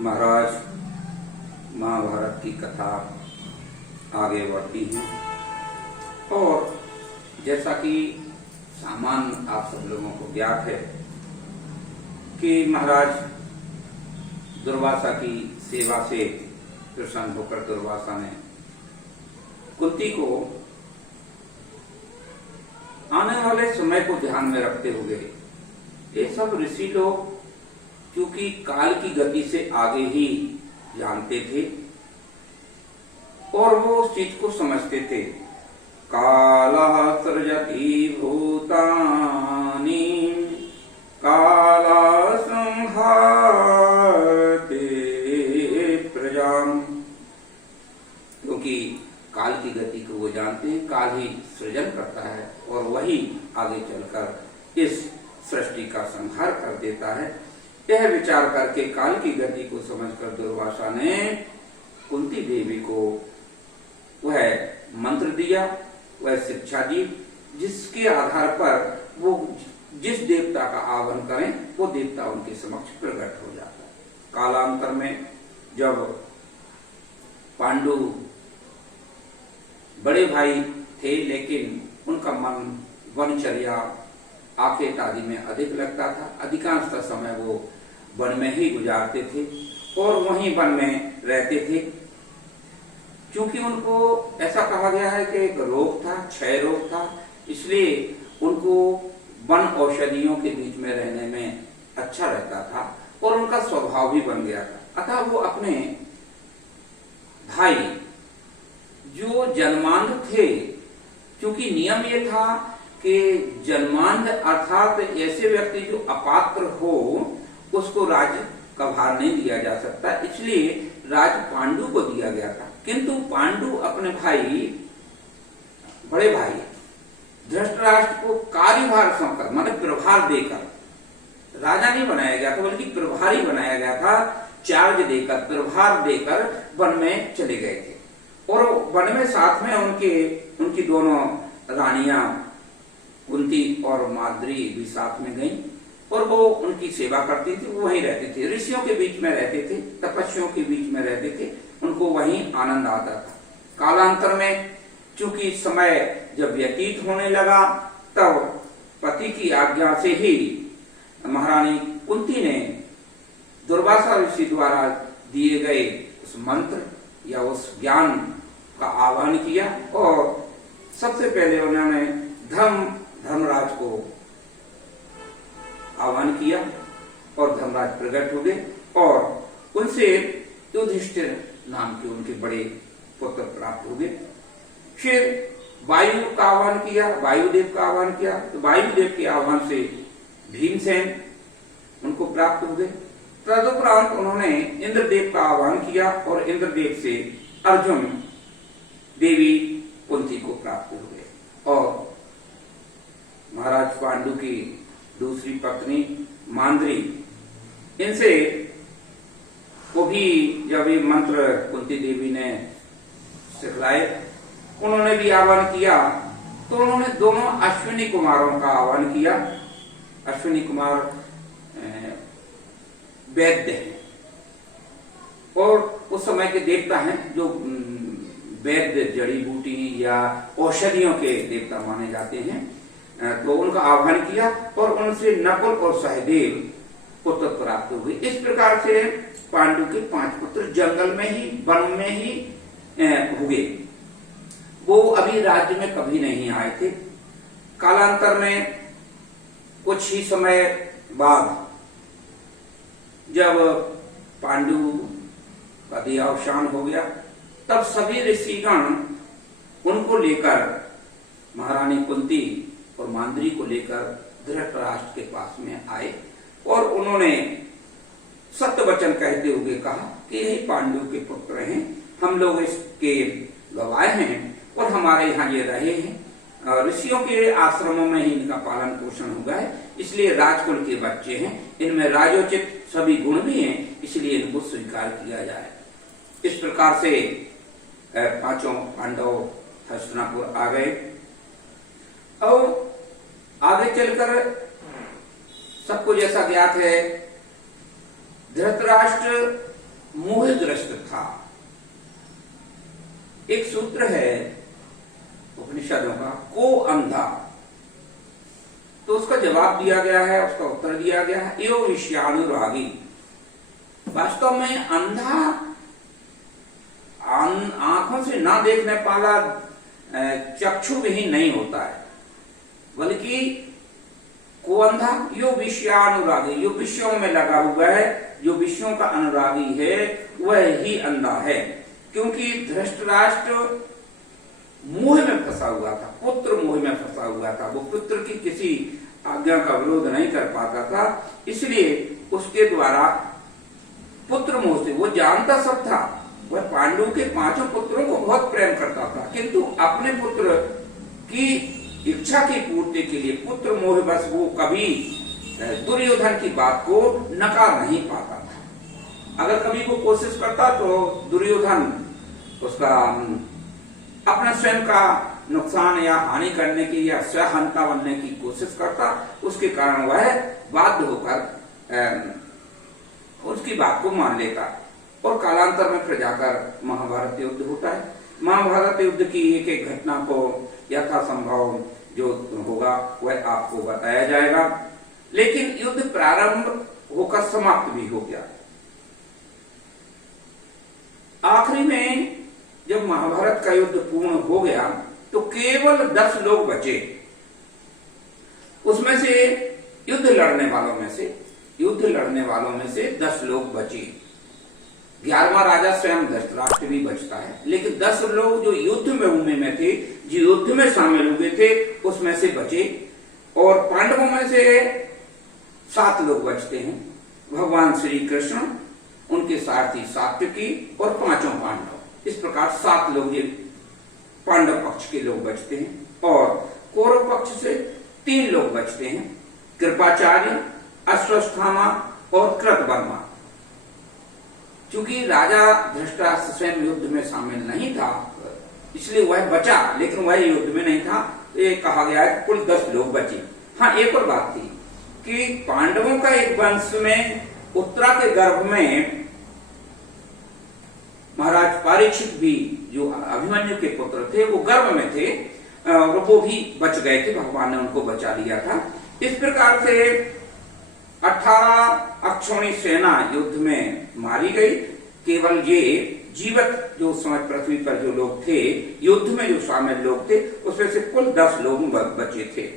महाराज, महाभारत की कथा आगे बढ़ती है और जैसा कि सामान्य आप सब लोगों को ज्ञात है कि महाराज दुर्वासा की सेवा से प्रसन्न होकर दुर्वासा ने कुंती को आने वाले समय को ध्यान में रखते हुए ये सब ऋषि लोग क्योंकि काल की गति से आगे ही जानते थे और वो उस चीज को समझते थे। कालः सृजति भूतानि कालः संहाते प्रजाम्, क्योंकि काल की गति को वो जानते हैं, काल ही सृजन करता है और वही आगे चलकर इस सृष्टि का संहार कर देता है। यह विचार करके काल की गति को समझकर दुर्वासा ने कुंती देवी को वह मंत्र दिया, वह शिक्षा दी, जिसके आधार पर वो जिस देवता का आह्वान करें वो देवता उनके समक्ष प्रकट हो जाता है। कालांतर में जब पांडु बड़े भाई थे लेकिन उनका मन वनचर्या आखेट आदि में अधिक लगता था, अधिकांश समय वो वन में ही गुजारते थे और वहीं वन में रहते थे। क्योंकि उनको ऐसा कहा गया है कि एक रोग था, क्षय रोग था, इसलिए उनको वन औषधियों के बीच में रहने में अच्छा रहता था और उनका स्वभाव भी बन गया था। अतः वो अपने भाई जो जन्मांध थे, क्योंकि नियम ये था कि जन्मांध अर्थात ऐसे व्यक्ति जो अपात्र हो उसको राज्य का भार नहीं दिया जा सकता, इसलिए राज पांडु को दिया गया था। किंतु पांडु अपने भाई बड़े भाई धृतराष्ट्र को कार्यभार सौंपकर माने प्रभार देकर राजा नहीं बनाया गया था बल्कि प्रभारी बनाया गया था, चार्ज देकर प्रभार देकर वन में चले गए थे और वन में साथ में उनकी दोनों रानियां कुंती और माद्री भी साथ में गईं और वो उनकी सेवा करती थी, वो वहीं रहते थे, ऋषियों के बीच में रहते थे, तपस्वियों के बीच में रहते थे, उनको वहीं आनंद आता था। कालांतर में चूंकि समय जब व्यतीत होने लगा तब पति की आज्ञा से ही महारानी कुंती ने दुर्वासा ऋषि द्वारा दिए गए उस मंत्र या उस ज्ञान का आह्वान किया और सबसे पहले उन्होंने धर्मराज को आह्वान किया और धर्मराज प्रकट हो गए और उनसे युधिष्ठिर नाम के उनके बड़े पुत्र प्राप्त हो गए। फिर वायु का आह्वान किया, वायुदेव का आह्वान किया, तो वायुदेव के आह्वान से भीमसेन उनको प्राप्त हो गए। तदुपरांत उन्होंने इंद्रदेव का आह्वान किया और इंद्रदेव से अर्जुन देवी कुंती को प्राप्त हो गए और महाराज पांडु की दूसरी पत्नी मांद्री, इनसे को भी जब ये मंत्र कुंती देवी ने सिखलाए उन्होंने भी आह्वान किया तो उन्होंने दोनों अश्विनी कुमारों का आह्वान किया। अश्विनी कुमार वैद्य हैं और उस समय के देवता हैं जो वैद्य जड़ी बूटी या औषधियों के देवता माने जाते हैं, तो उनका आह्वान किया और उनसे नकुल और सहदेव पुत्र प्राप्त हुए। इस प्रकार से पांडु के 5 पुत्र जंगल में ही वन में ही हुए। वो अभी राज्य में कभी नहीं आए थे। कालांतर में कुछ ही समय बाद जब पांडु का देहावसान हो गया तब सभी ऋषिगण उनको लेकर महारानी कुंती और मांद्री को लेकर धृतराष्ट्र के पास में आए और उन्होंने सत्य वचन कहते हुए कहा कि यही पांडु के पुत्र हैं, हम लोग इसके गवाह हैं और हमारे यहाँ ये रहे हैं, ऋषियों के आश्रमों में ही इनका पालन पोषण हुआ है, इसलिए राजकुल के बच्चे हैं, इनमें राजोचित सभी गुण भी हैं, इसलिए इनको स्वीकार किया जाए। इस प्रकार से 5 पांडव हस्तिनापुर आ गए और आगे चलकर सबको जैसा ज्ञात है धृतराष्ट्र मोहग्रस्त था। एक सूत्र है उपनिषदों का, को अंधा, तो उसका जवाब दिया गया है, उसका उत्तर दिया गया है, यो विषयानुरागी। वास्तव में अंधा आंखों से ना देखने वाला चक्षु विहीन नहीं होता है, बल्कि को अंधा यो विषयानुरागी, जो विषयों में लगा हुआ है, जो विषयों का अनुरागी है, वह ही अंधा है। क्योंकि धृतराष्ट्र मोह में फंसा हुआ था, पुत्र मोह में फंसा हुआ था, वो पुत्र की किसी आज्ञा का विरोध नहीं कर पाता था, इसलिए उसके द्वारा पुत्र मोह से, वो जानता सब था, वह पांडु के 5 पुत्रों को बहुत प्रेम करता था, किंतु अपने पुत्र की इच्छा की पूर्ति के लिए पुत्र मोह बस वो कभी दुर्योधन की बात को नकार नहीं पाता था। अगर कभी वो कोशिश करता तो दुर्योधन उसका अपना स्वयं का नुकसान या हानि करने की या स्वहंता बनने की कोशिश करता, उसके कारण वह बाध्य होकर उसकी बात को मान लेता और कालांतर में फिर जाकर महाभारत युद्ध होता है। महाभारत युद्ध की एक एक घटना को यथासंभव जो होगा वह आपको बताया जाएगा, लेकिन युद्ध प्रारंभ होकर समाप्त भी हो गया। आखिरी में जब महाभारत का युद्ध पूर्ण हो गया तो केवल 10 लोग बचे। उसमें से युद्ध लड़ने वालों में से 10 लोग बचे। 11वां राजा स्वयं धृतराष्ट्र भी बचता है, लेकिन 10 लोग जो युद्ध में भूमि में थे, जो युद्ध में शामिल हुए थे, उसमें से बचे। और पांडवों में से 7 लोग बचते हैं, भगवान श्री कृष्ण, उनके सारथी सात्विकी और 5 पांडव। इस प्रकार 7 लोग ये पांडव पक्ष के लोग बचते हैं। और कौरव पक्ष से 3 लोग बचते हैं, कृपाचार्य, अश्वस्थामा और कृतवर्मा। चूंकि राजा धृतराष्ट्र स्वयं युद्ध में शामिल नहीं था, इसलिए वह बचा, लेकिन वह युद्ध में नहीं था, तो ये कहा गया है कि कुल 10 लोग बचे। हाँ, एक और बात थी कि पांडवों का एक वंश में उत्तरा के गर्भ में महाराज परीक्षित भी, जो अभिमन्यु के पुत्र थे, वो गर्भ में थे और वो भी बच गए थे, भगवान ने उनको बचा लिया था। इस प्रकार से 18 अक्षौणी सेना युद्ध में मारी गई। केवल ये जीवित जो समय पृथ्वी पर जो लोग थे, युद्ध में जो शामिल लोग थे, उसमें से कुल 10 लोग बचे थे।